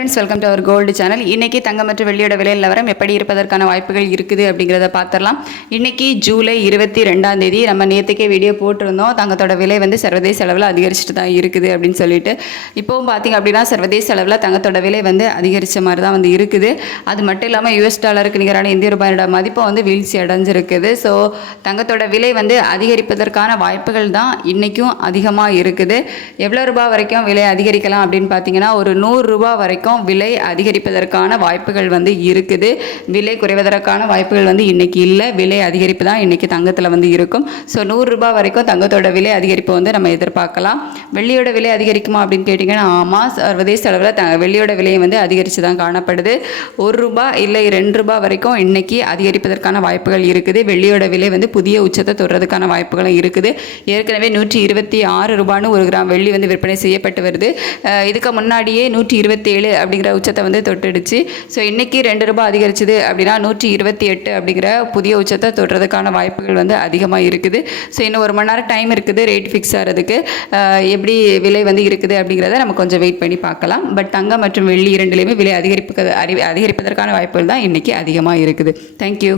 Friends, welcome to our gold channel. இன்றைக்கி தங்கம் மற்றும் வெள்ளியோட விலை நிலவரம் எப்படி இருப்பதற்கான வாய்ப்புகள் இருக்குது அப்படிங்கிறத பார்த்துடலாம். இன்றைக்கி ஜூலை 22 நம்ம நேற்றுக்கே வீடியோ போட்டிருந்தோம். தங்கத்தோட விலை வந்து சர்வதேச அளவில் அதிகரிச்சுட்டு தான் இருக்குது அப்படின்னு சொல்லிட்டு. இப்போவும் பார்த்திங்க அப்படின்னா சர்வதேச அளவில் தங்கத்தோட விலை வந்து அதிகரித்த மாதிரி தான் வந்து இருக்குது. அது மட்டும் இல்லாமல் யூஎஸ் டாலருக்கு நிகரான இந்திய ரூபாயோட மதிப்பை வந்து வீழ்ச்சி அடைஞ்சிருக்குது. ஸோ தங்கத்தோட விலை வந்து அதிகரிப்பதற்கான வாய்ப்புகள் தான் இன்றைக்கும் அதிகமாக இருக்குது. எவ்வளோ ரூபாய் வரைக்கும் விலை அதிகரிக்கலாம் அப்படின்னு பார்த்தீங்கன்னா ஒரு 100 ரூபா வரைக்கும் விலை அதிகரிப்பதற்கான வாய்ப்புகள் வந்து இருக்குது. விலை குறைவதற்கான வாய்ப்புகள் வந்து இன்னைக்கு இல்லை. விலை அதிகரிப்பு தான் இன்னைக்கு தங்கத்தில் வந்து இருக்கும். ஸோ 100 ரூபாய் வரைக்கும் தங்கத்தோட விலை அதிகரிப்பு வந்து நம்ம எதிர்பார்க்கலாம். வெள்ளியோட விலை அதிகரிக்குமா அப்படின்னு கேட்டிங்கன்னா ஆமாம், சர்வதேச அளவில் வெள்ளியோட விலையை வந்து அதிகரித்து தான் காணப்படுது. 1 ரூபாய் இல்லை 2 ரூபாய் வரைக்கும் இன்னைக்கு அதிகரிப்பதற்கான வாய்ப்புகள் இருக்குது. வெள்ளியோட விலை வந்து புதிய உச்சத்தை தொடுறதுக்கான வாய்ப்புகளும் இருக்குது. ஏற்கனவே 126 ரூபான்னு 1 கிராம் வெள்ளி வந்து விற்பனை செய்யப்பட்டு வருது. இதுக்கு முன்னாடியே 127 அப்படிங்கிற உச்சத்தை வந்து தொட்டுடுச்சு. ஸோ இன்றைக்கி 2 ரூபாய் அதிகரிச்சுது அப்படின்னா 128 அப்படிங்கிற புதிய உச்சத்தை தொடுறதுக்கான வாய்ப்புகள் வந்து அதிகமாக இருக்குது. ஸோ இன்னும் 1 மணி நேரம் டைம் இருக்குது ரேட் ஃபிக்ஸ் ஆகிறதுக்கு. எப்படி விலை வந்து இருக்குது அப்படிங்கிறத நம்ம கொஞ்சம் வெயிட் பண்ணி பார்க்கலாம். பட் தங்கம் மற்றும் வெள்ளி இரண்டுலேயுமே விலை அதிகரிப்பதற்கான வாய்ப்புகள் தான் இன்றைக்கி அதிகமாக இருக்குது. தேங்க்யூ.